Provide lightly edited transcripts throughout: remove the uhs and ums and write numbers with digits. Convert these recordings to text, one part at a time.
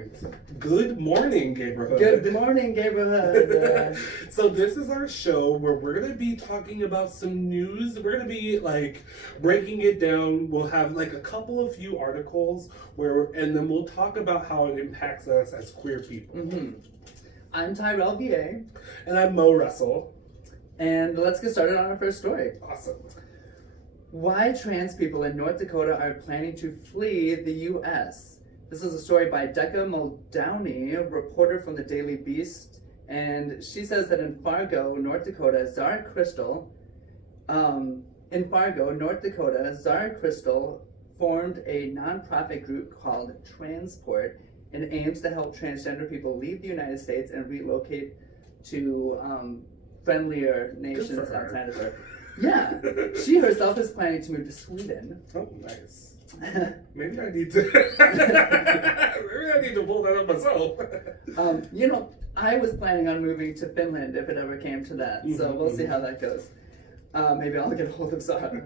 right. Good morning, Gayborhood. Good morning, Gayborhood. So this is our show where we're going to be talking about some news. We're going to be like breaking it down. We'll have like a couple of few articles and then we'll talk about how it impacts us as queer people. Mm-hmm. I'm Tyrell VA. And I'm Mo Russell. And let's get started on our first story. Awesome. Why trans people in North Dakota are planning to flee the U.S. This is a story by Decca Muldowney, a reporter from the Daily Beast, and she says that in Fargo, North Dakota, Zara Crystal formed a nonprofit group called Transport and aims to help transgender people leave the United States and relocate to friendlier nations outside of her. Yeah, she herself is planning to move to Sweden. Oh, nice. Maybe I need to. Maybe I need to pull that up myself. I was planning on moving to Finland if it ever came to that. So we'll see how that goes. Maybe I'll get a hold of Zara.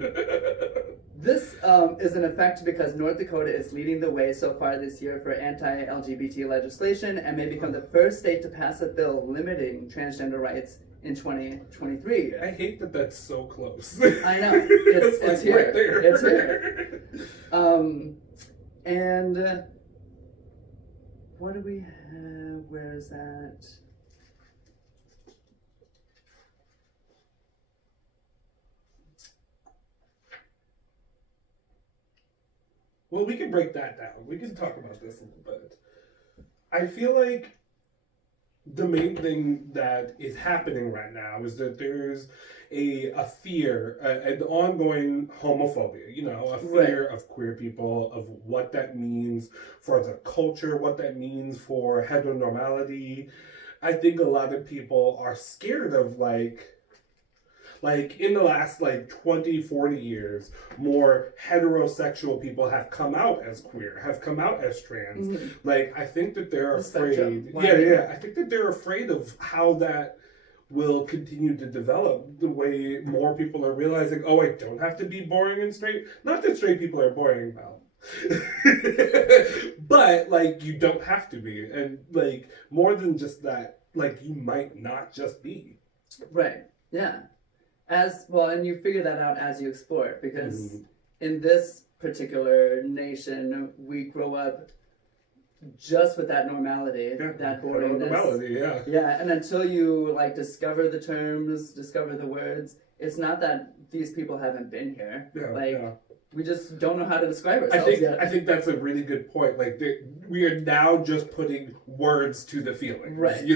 This is in effect because North Dakota is leading the way so far this year for anti-LGBT legislation and may become the first state to pass a bill limiting transgender rights in 2023. I hate that that's so close. I know. It's like here. Right there. It's here. And what do we have? Where is that? Well, we can break that down. We can talk about this a little bit. I feel like the main thing that is happening right now is that there's a fear, an ongoing homophobia, a fear of queer people, of what that means for the culture, what that means for heteronormality. I think a lot of people are scared of like in the last 20, 40 years, more heterosexual people have come out as queer, have come out as trans. Mm-hmm. I think that they're afraid. Wow. Yeah. I think that they're afraid of how that will continue to develop, the way more people are realizing, oh, I don't have to be boring and straight. Not that straight people are boring, well. But you don't have to be. And more than just that, you might not just be. Right. Yeah. As well, and you figure that out as you explore, because in this particular nation, we grow up just with that normality, that boringness. Normality, yeah. Yeah, and until you discover the terms, discover the words, it's not that these people haven't been here. We just don't know how to describe ourselves yet. I think that's a really good point. We are now just putting words to the feelings. Right.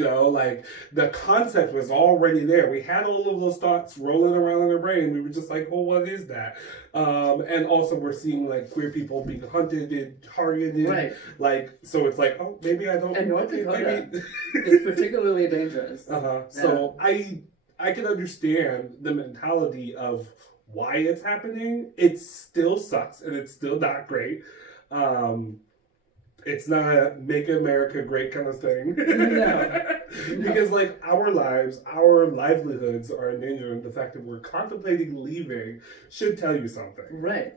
The concept was already there. We had all of those thoughts rolling around in our brain. We were just like, oh, what is that? And also we're seeing queer people being hunted and targeted. Right. So it's oh, maybe I don't. And North Dakota is particularly dangerous. So I can understand the mentality of why it's happening. It still sucks and it's still not great. It's not a make America great kind of thing. No. Because our lives, our livelihoods are in danger, and the fact that we're contemplating leaving should tell you something. Right.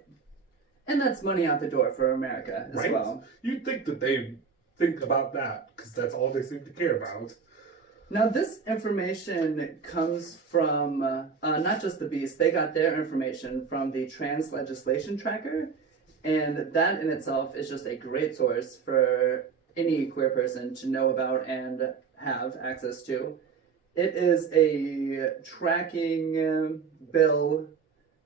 And that's money out the door for America as well. You'd think that they think about that because that's all they seem to care about. Now, this information comes from not just the Beast. They got their information from the Trans Legislation Tracker, and that in itself is just a great source for any queer person to know about and have access to. It is a tracking bill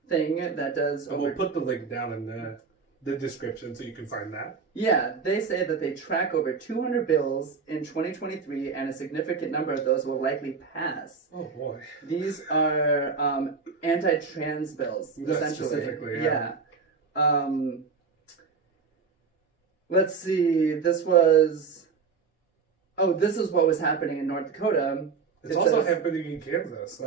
thing that does... We'll put the link down in the description so you can find that. Yeah, they say that they track over 200 bills in 2023, and a significant number of those will likely pass. Oh boy. These are anti-trans bills, essentially. Specifically, yeah. Let's see, this is what was happening in North Dakota. It's also happening in Kansas.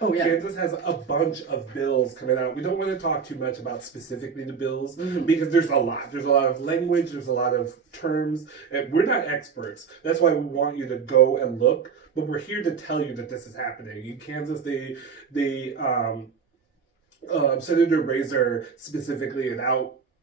Kansas has a bunch of bills coming out. We don't want to talk too much about specifically the bills because there's a lot. There's a lot of language. There's a lot of terms. And we're not experts. That's why we want you to go and look. But we're here to tell you that this is happening. In Kansas, Senator Razor specifically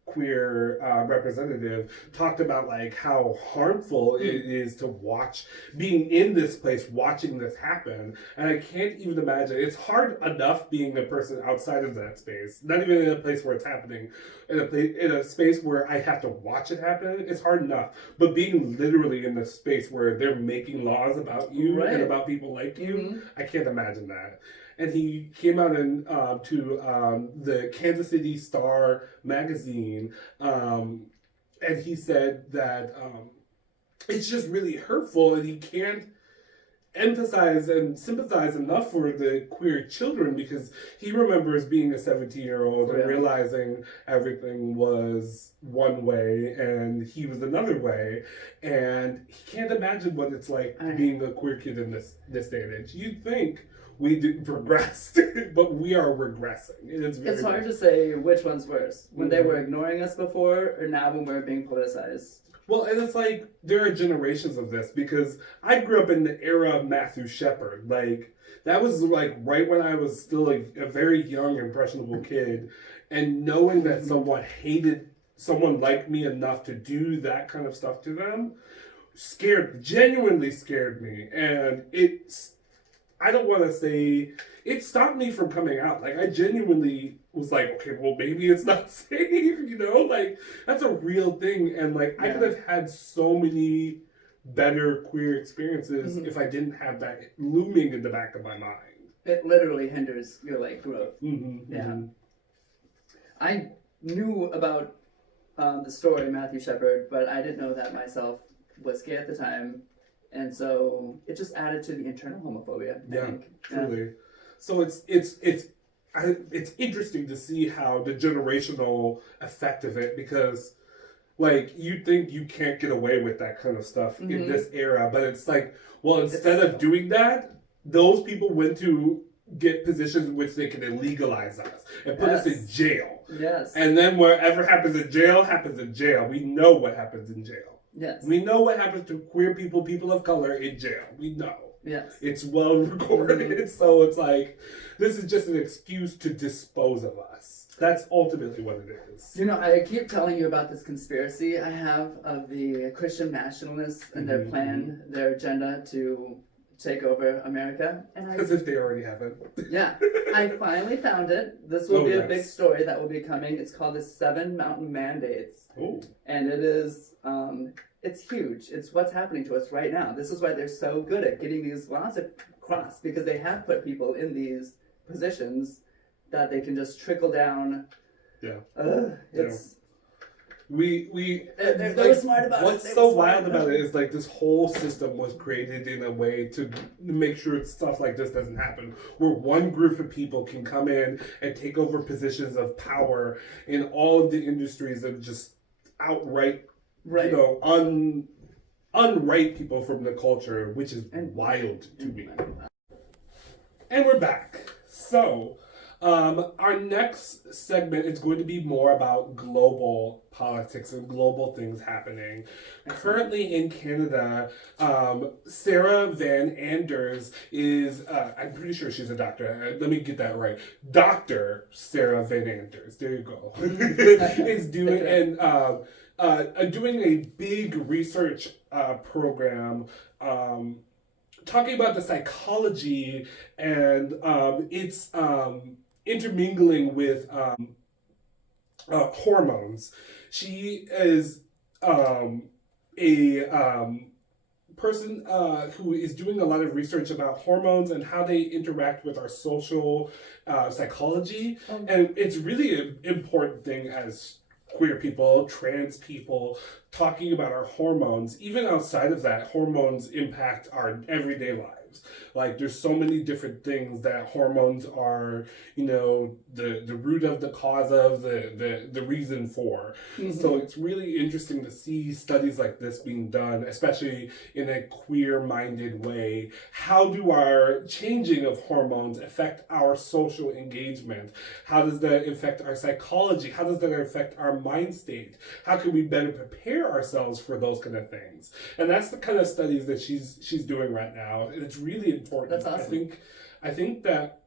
queer representative talked about like how harmful it is to watch being in this place watching this happen, and I can't even imagine. It's hard enough being a person outside of that space, not even in a place where it's happening, in a space where I have to watch it happen. It's hard enough, but being literally in the space where they're making laws about you and about people like you, I can't imagine that. And he came out to the Kansas City Star magazine, and he said that it's just really hurtful, and he can't emphasize and sympathize enough for the queer children, because he remembers being a 17-year-old and realizing everything was one way and he was another way, and he can't imagine what it's like being a queer kid in this day and age. You'd think we progressed, but we are regressing. It's hard to say which one's worse, when they were ignoring us before, or now when we're being politicized. Well, and it's like, there are generations of this, because I grew up in the era of Matthew Shepard. Like, that was like right when I was still like a very young, impressionable kid, and knowing that someone hated someone like me enough to do that kind of stuff to them genuinely scared me. And I don't want to say it stopped me from coming out. Like, I genuinely was like, okay, well, maybe it's not safe, like, that's a real thing. And like, I could have had so many better queer experiences if I didn't have that looming in the back of my mind. It literally hinders your like growth. I knew about the story Matthew Shepard, but I didn't know that myself was gay at the time. And so it just added to the internal homophobia, I think. Truly. So it's interesting to see how the generational effect of it, because like, you think you can't get away with that kind of stuff in this era, but it's like, well, instead of doing that, those people went to get positions in which they can illegalize us and put us in jail. And then whatever happens in jail happens in jail. We know what happens in jail. We know what happens to queer people, people of color in jail. We know. It's well recorded. So it's like, this is just an excuse to dispose of us. That's ultimately what it is. I keep telling you about this conspiracy I have of the Christian nationalists and their plan, their agenda to take over America. As if they already haven't. I finally found it. This will be a big story that will be coming. It's called the 7 Mountain Mandates. And it is, it's huge. It's what's happening to us right now. This is why they're so good at getting these laws across, because they have put people in these positions that they can just trickle down. They're smart about it. What's so wild about it is like, this whole system was created in a way to make sure stuff like this doesn't happen, where one group of people can come in and take over positions of power in all of the industries and just outright unwrite people from the culture, which is wild to me. And we're back. So our next segment is going to be more about global politics and global things happening. Currently in Canada, Sarah Van Anders is, I'm pretty sure she's a doctor. Let me get that right. Dr. Sarah Van Anders, there you go, is doing doing a big research program talking about the psychology and its intermingling with hormones. She is a person who is doing a lot of research about hormones and how they interact with our social psychology. And it's really an important thing as queer people, trans people, talking about our hormones. Even outside of that, hormones impact our everyday lives. Like, there's so many different things that hormones are, the root of, the cause of, the reason for. So it's really interesting to see studies like this being done, especially in a queer-minded way. How do our changing of hormones affect our social engagement? How does that affect our psychology? How does that affect our mind state? How can we better prepare ourselves for those kind of things? And that's the kind of studies that she's doing right now. And it's really important. That's awesome. I think that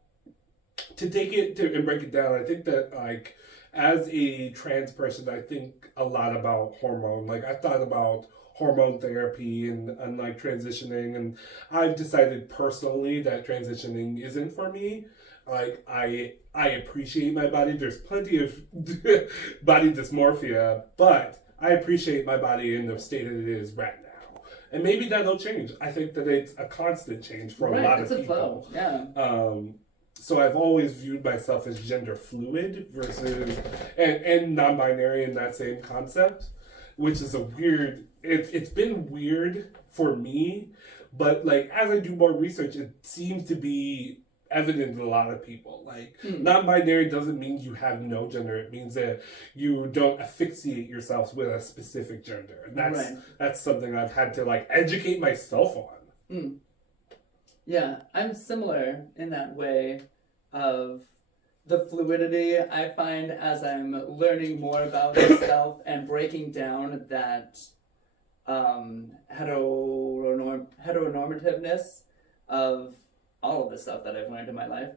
to take it and break it down, I think that like as a trans person, I think a lot about hormone. Like, I thought about hormone therapy and like transitioning, and I've decided personally that transitioning isn't for me. Like, I appreciate my body. There's plenty of body dysmorphia, but I appreciate my body in the state that it is right now. And maybe that'll change. I think that it's a constant change for a lot of people. Flow. Yeah. So I've always viewed myself as gender fluid versus and non-binary in that same concept, which is a weird. It's been weird for me, but like as I do more research, it seems to be evident in a lot of people. Like non-binary doesn't mean you have no gender. It means that you don't asphyxiate yourselves with a specific gender, and that's something I've had to like educate myself on. Yeah, I'm similar in that way of the fluidity I find as I'm learning more about myself and breaking down that heteronormativeness of all of the stuff that I've learned in my life.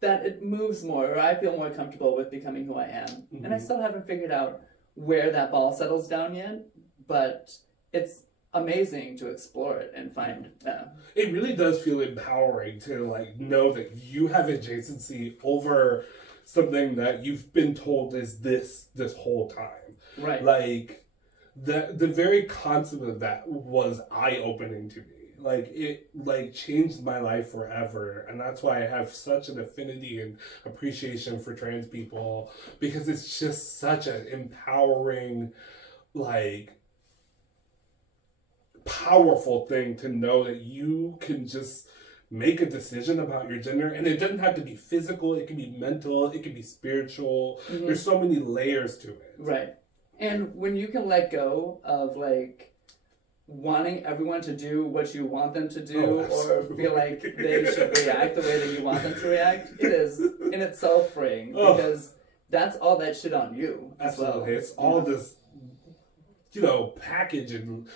That it moves more, or I feel more comfortable with becoming who I am. Mm-hmm. And I still haven't figured out where that ball settles down yet, but it's amazing to explore it and find. It really does feel empowering to like know that you have adjacency over something that you've been told is this whole time. Right. Like the very concept of that was eye-opening to me. Like it like changed my life forever, and that's why I have such an affinity and appreciation for trans people, because it's just such an empowering, like powerful thing to know that you can just make a decision about your gender, and it doesn't have to be physical, it can be mental, it can be spiritual. Mm-hmm. There's so many layers to it. Right. And when you can let go of like wanting everyone to do what you want them to do, or feel like they should react the way that you want them to react, it is in itself freeing, because that's all that shit on you as well. It's all this package and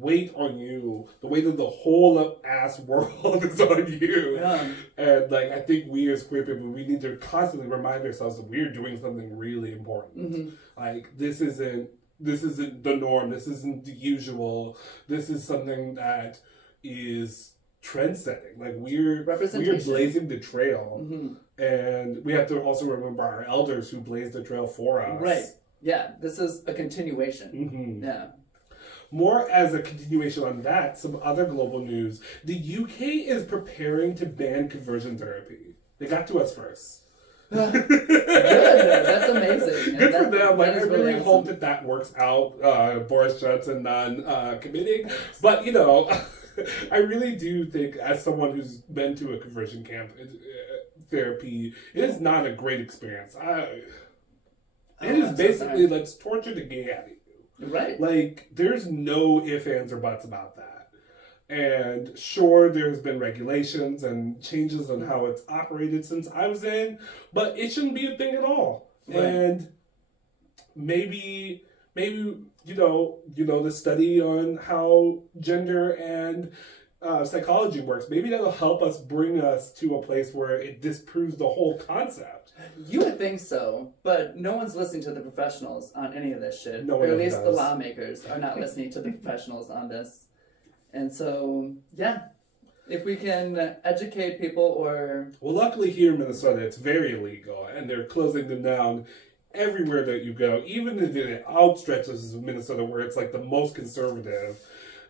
weight on you. The weight of the whole ass world is on you. Yeah. And like I think we as queer people, we need to constantly remind ourselves that we're doing something really important. Mm-hmm. Like this isn't the norm. This isn't the usual. This is something that is trend-setting. Like we're blazing the trail. Mm-hmm. And we have to also remember our elders who blazed the trail for us. Right. Yeah, this is a continuation. Mm-hmm. Yeah. More as a continuation on that, some other global news. The UK is preparing to ban conversion therapy. They got to us first. Good. That's amazing. Good for them. Like I really awesome. Hope that works out. Boris Johnson non-committing. But, I really do think, as someone who's been to a conversion camp, therapy, it is not a great experience. It is basically, let's torture the gay out of you. Right. Like, there's no ifs, ands, or buts about that. And sure, there's been regulations and changes on how it's operated since I was in, but it shouldn't be a thing at all. Right. And maybe the study on how gender and psychology works, maybe that'll help us bring us to a place where it disproves the whole concept. You would think so, but no one's listening to the professionals on any of this shit. No or one at least does. The lawmakers are not listening to the professionals on this. And so, yeah, if we can educate people or... Well, luckily here in Minnesota, it's very illegal, and they're closing them down everywhere that you go. Even in the outstretches of Minnesota, where it's like the most conservative,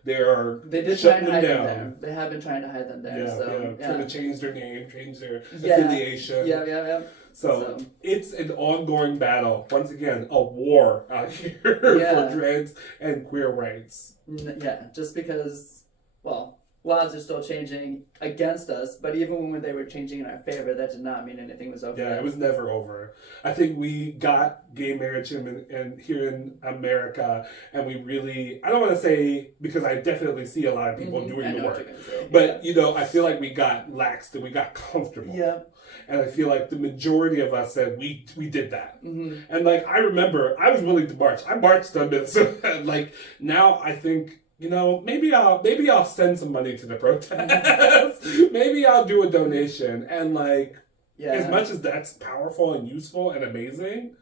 they did try and hide them there. They have been trying to hide them there. Trying to change their name, change their affiliation. Yeah. So it's an ongoing battle. Once again, a war out here for trans and queer rights. Yeah, just because, laws are still changing against us, but even when they were changing in our favor, that did not mean anything was over. Yeah, it was never over. I think we got gay marriage and here in America, and we really, I don't want to say, because I definitely see a lot of people doing the work, but, I feel like we got laxed and we got comfortable. Yeah. And I feel like the majority of us said we did that. Mm-hmm. And like, I remember I was willing to march. I marched on this. Like now I think, maybe I'll send some money to the protest. Maybe I'll do a donation. And like, Yeah. As much as that's powerful and useful and amazing,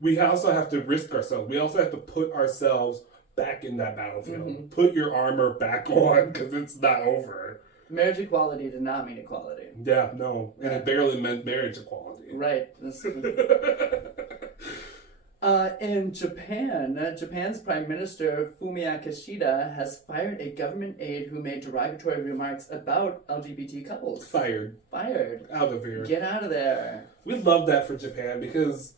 we also have to risk ourselves. We also have to put ourselves back in that battlefield. Mm-hmm. Put your armor back on, because it's not over. Marriage equality did not mean equality. Yeah, no. And it barely meant marriage equality. Right. In Japan, Japan's Prime Minister Fumio Kishida has fired a government aide who made derogatory remarks about LGBT couples. Fired. Out of here. Get out of there. We love that for Japan because,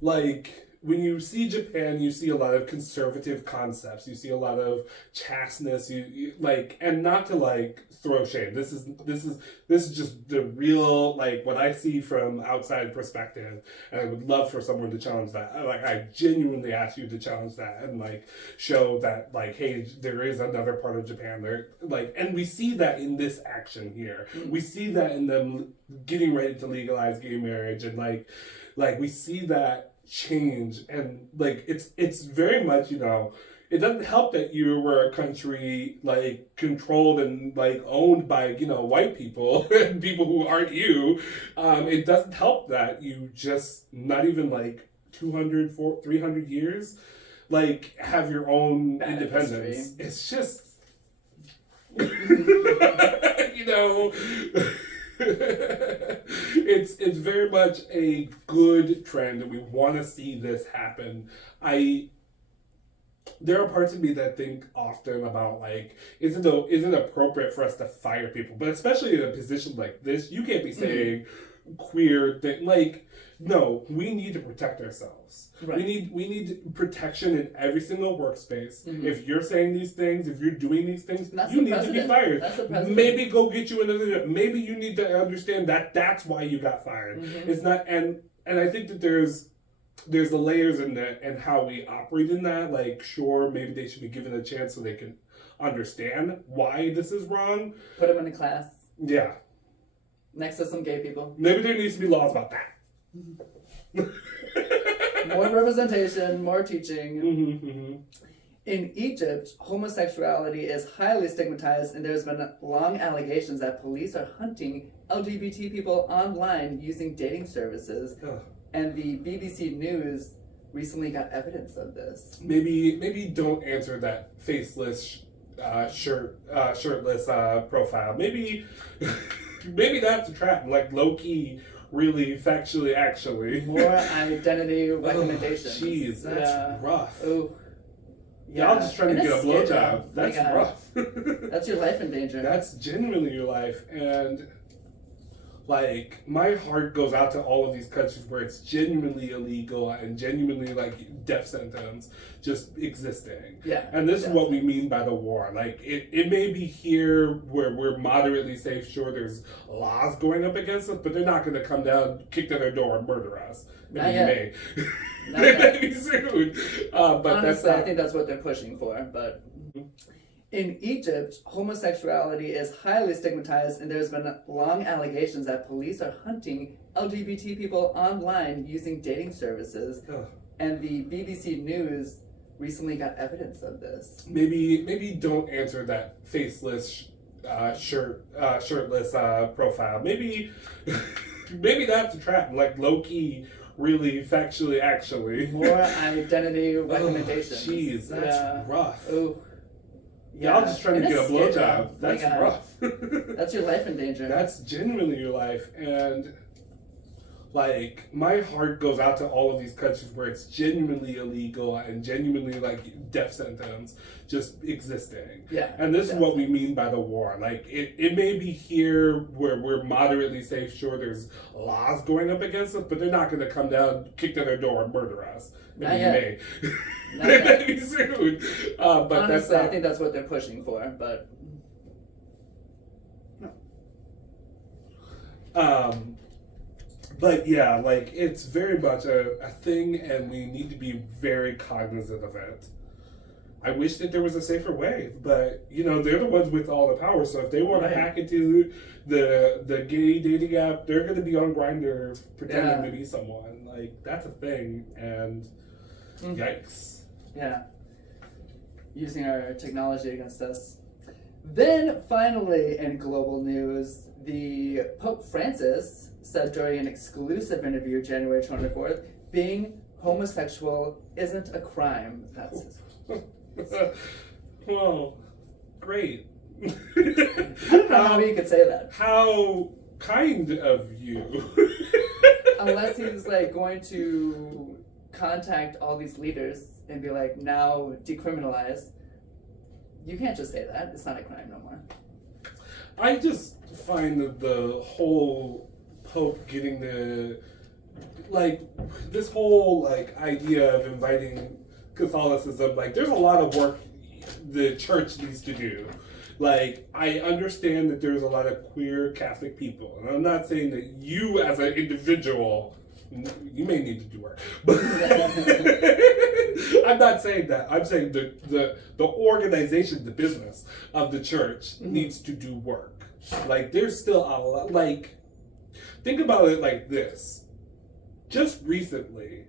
like, when you see Japan, you see a lot of conservative concepts. You see a lot of chasteness. You like, and not to like throw shade. This is just the real, like, what I see from outside perspective, and I would love for someone to challenge that. Like, I genuinely ask you to challenge that and like show that, like, hey, there is another part of Japan there. Like, and we see that in this action here. We see that in them getting ready to legalize gay marriage, and like we see that change, and like it's very much, you know, it doesn't help that you were a country like controlled and like owned by, you know, white people and people who aren't you. It doesn't help that you just not even like 200 300 years like have your own bad independence history. It's just you know. It's very much a good trend, and we want to see this happen. There are parts of me that think often about, like, is it appropriate for us to fire people? But especially in a position like this, you can't be saying queer thing. Like, no, we need to protect ourselves. Right. We need protection in every single workspace. If you're saying these things, if you're doing these things, you need to be fired. That's the president. Maybe go get you another job. Maybe you need to understand that that's why you got fired. It's not, and I think that there's the layers in that and how we operate in that. Like, sure, maybe they should be given a chance so they can understand why this is wrong. Put them in a class. Yeah. Next to some gay people. Maybe there needs to be laws about that. More representation, more teaching. In Egypt, homosexuality is highly stigmatized, and there's been long allegations that police are hunting LGBT people online using dating services. And the BBC News recently got evidence of this. Maybe don't answer that faceless, shirtless profile. Maybe that's a trap. Like, low key. Really, factually, actually. More identity recommendations. Jeez, that's rough. Oh, yeah. Y'all just trying to get a blowjob. That's rough. That's your life in danger. That's genuinely your life. And, like, my heart goes out to all of these countries where it's genuinely illegal and genuinely, like, death sentence just existing. Yeah. And this is what we mean by the war. Like, it may be here where we're moderately safe. Sure, there's laws going up against us, but they're not going to come down, kick down our door, and murder us. Not yet. Maybe soon. But honestly, I think that's what they're pushing for. But in Egypt, homosexuality is highly stigmatized, and there's been long allegations that police are hunting LGBT people online using dating services. And the BBC News recently got evidence of this. Maybe don't answer that faceless, shirtless profile. Maybe that's a trap. Like, low key. Really, factually, actually. More identity recommendations. Jeez, that's rough. Oh, yeah. Y'all just trying to get a blowjob. That's rough. That's your life in danger. That's genuinely your life. And, like, my heart goes out to all of these countries where it's genuinely illegal and genuinely, like, death sentence just existing. Yeah. And this is what we mean by the war. Like, it may be here where we're moderately safe. Sure, there's laws going up against us, but they're not going to come down, kick down our door, and murder us. Maybe maybe soon. But honestly, I think that's what they're pushing for. But But yeah, like, it's very much a thing, and we need to be very cognizant of it. I wish that there was a safer way, but, you know, they're the ones with all the power, so if they want to hack into the gay dating app, they're going to be on Grindr pretending to be someone. Like, that's a thing, and yikes. Yeah. Using our technology against us. Then, finally, in global news, the Pope Francis said during an exclusive interview January 24th, being homosexual isn't a crime. That's his. Well, great. I don't know how you could say that. How kind of you. Unless he was like going to contact all these leaders and be like, now decriminalize. You can't just say that. It's not a crime no more. I just find that the whole Pope getting this whole idea of inviting Catholicism, there's a lot of work the church needs to do. I understand that there's a lot of queer Catholic people, and I'm not saying that you as an individual, you may need to do work, but I'm not saying that. I'm saying the organization, the business of the church needs to do work. There's still a lot, think about it like this. Just recently,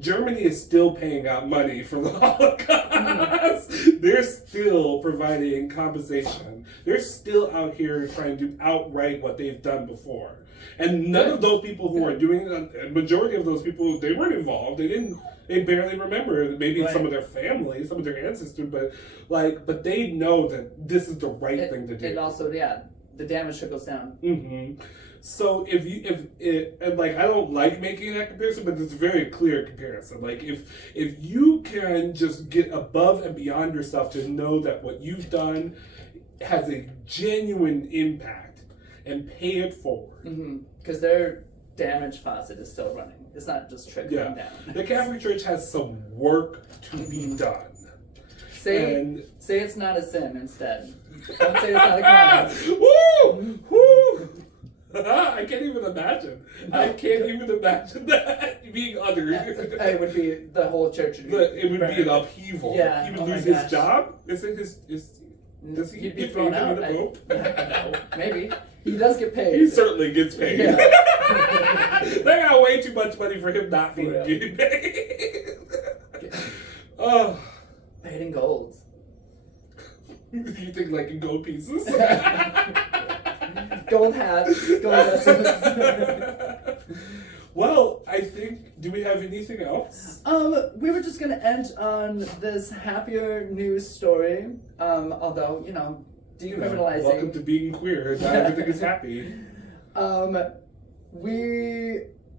Germany is still paying out money for the Holocaust. They're still providing compensation. They're still out here trying to outright what they've done before. And none of those people who are doing it, a majority of those people, they weren't involved. They barely remember, maybe some of their family, some of their ancestors, but they know that this is the right thing to do. And also, the damage trickles down. Mm-hmm. So I don't like making that comparison, but it's a very clear comparison. If you can just get above and beyond yourself to know that what you've done has a genuine impact and pay it forward. Because their damage faucet is still running. It's not just trickling down. The Catholic Church has some work to be done. Say it's not a sin instead. Don't say it's not a crime. Woo! Woo! I can't even imagine. I can't even imagine that being uttered. It would be the whole church. It would be an upheaval. Yeah. He would lose his job. Does he He'd be get thrown paid to out. be the Pope? No, maybe. He does get paid. He certainly gets paid. Yeah. They got way too much money for him not being getting paid. Oh. Paid in gold. You think in gold pieces? Gold hats, gold vessels. Well, I think, do we have anything else? We were just gonna end on this happier news story. Although, decriminalizing. Welcome to being queer. Not everything is happy.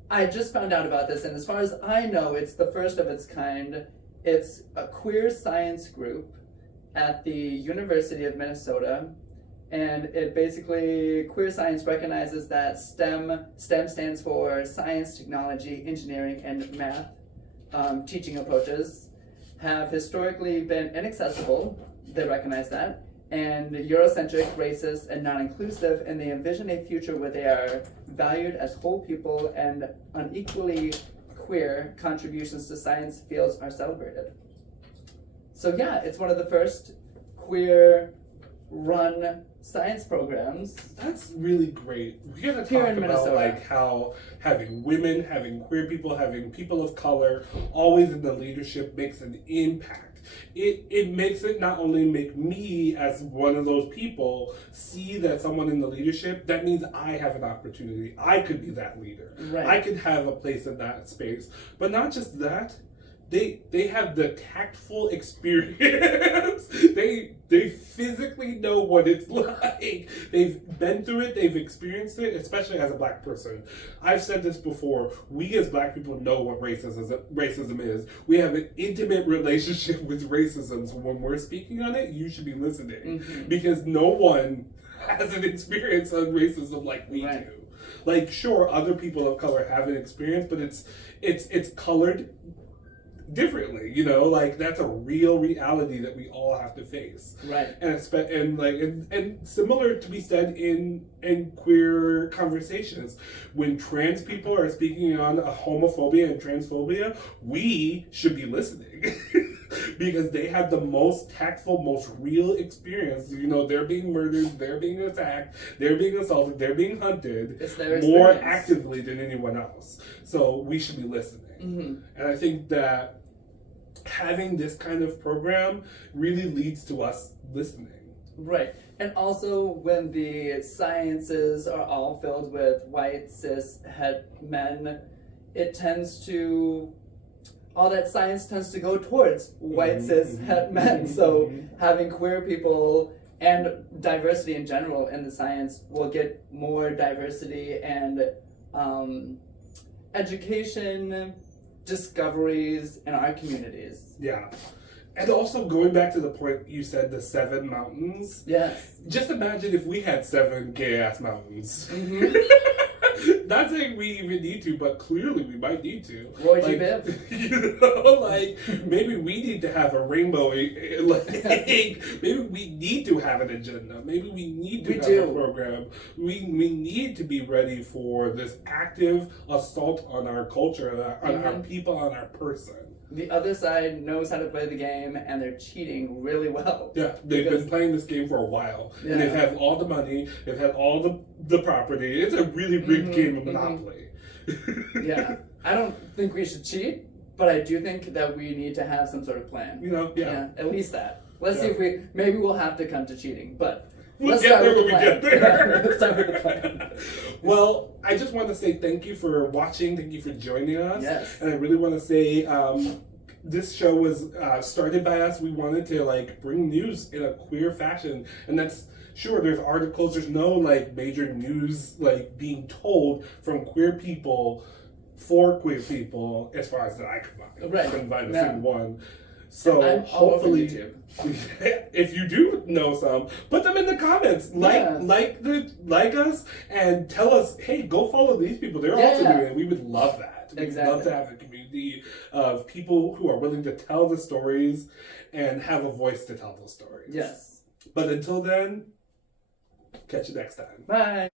I just found out about this, and as far as I know, it's the first of its kind. It's a queer science group at the University of Minnesota. And it basically, queer science recognizes that STEM stands for science, technology, engineering, and math. Teaching approaches have historically been inaccessible, they recognize that, and Eurocentric, racist, and non-inclusive, and they envision a future where they are valued as whole people and unequally queer contributions to science fields are celebrated. So it's one of the first queer-run science programs. That's really great. We gotta Here talk in about Minnesota. how having women, having queer people, having people of color always in the leadership makes an impact. It makes it not only make me as one of those people see that someone in the leadership, that means I have an opportunity. I could be that leader. Right. I could have a place in that space. But not just that, they have the tactful experience. They physically know what it's like. They've been through it, they've experienced it, especially as a Black person. I've said this before, we as Black people know what racism is. We have an intimate relationship with racism, so when we're speaking on it, you should be listening. Because no one has an experience on racism like we do. Sure, other people of color have an experience, but it's colored differently, that's a real reality that we all have to face. Right. And similar to be said in queer conversations. When trans people are speaking on homophobia and transphobia, we should be listening. Because they have the most tactful, most real experience. They're being murdered, they're being attacked, they're being assaulted, they're being hunted It's their more experience. actively than anyone else. So we should be listening. And I think that having this kind of program really leads to us listening. Right. And also when the sciences are all filled with white cis het men, it tends to all that science tends to go towards white cis het men. So having queer people and diversity in general in the science will get more diversity and education discoveries in our communities. Yeah. And also going back to the point you said, the 7 mountains. Yes. Just imagine if we had 7 gay-ass mountains. Not saying we even need to, but clearly we might need to. Roy G. Biv. You know, like, maybe we need to have a rainbow, like, maybe we need to have an agenda. Maybe we need to have a program. We need to be ready for this active assault on our culture, on our people, on our person. The other side knows how to play the game, and they're cheating really well. Yeah, they've been playing this game for a while. Yeah. And they've had all the money, they've had all the property. It's a really big game of Monopoly. Yeah, I don't think we should cheat, but I do think that we need to have some sort of plan. You know, yeah. At least that. Let's see if maybe we'll have to come to cheating, but we'll get there when we get there. Let's start with the plan. Well, I just want to say thank you for watching. Thank you for joining us. Yes. And I really want to say this show was started by us. We wanted to like bring news in a queer fashion, and that's sure. There's articles. There's no like major news like being told from queer people for queer people, as far as that I could find. Right. I couldn't find a single one. So hopefully, if you do know some, put them in the comments. Like us and tell us, hey, go follow these people. They're also doing it. We would love that. We'd love to have a community of people who are willing to tell the stories and have a voice to tell those stories. Yes. But until then, catch you next time. Bye.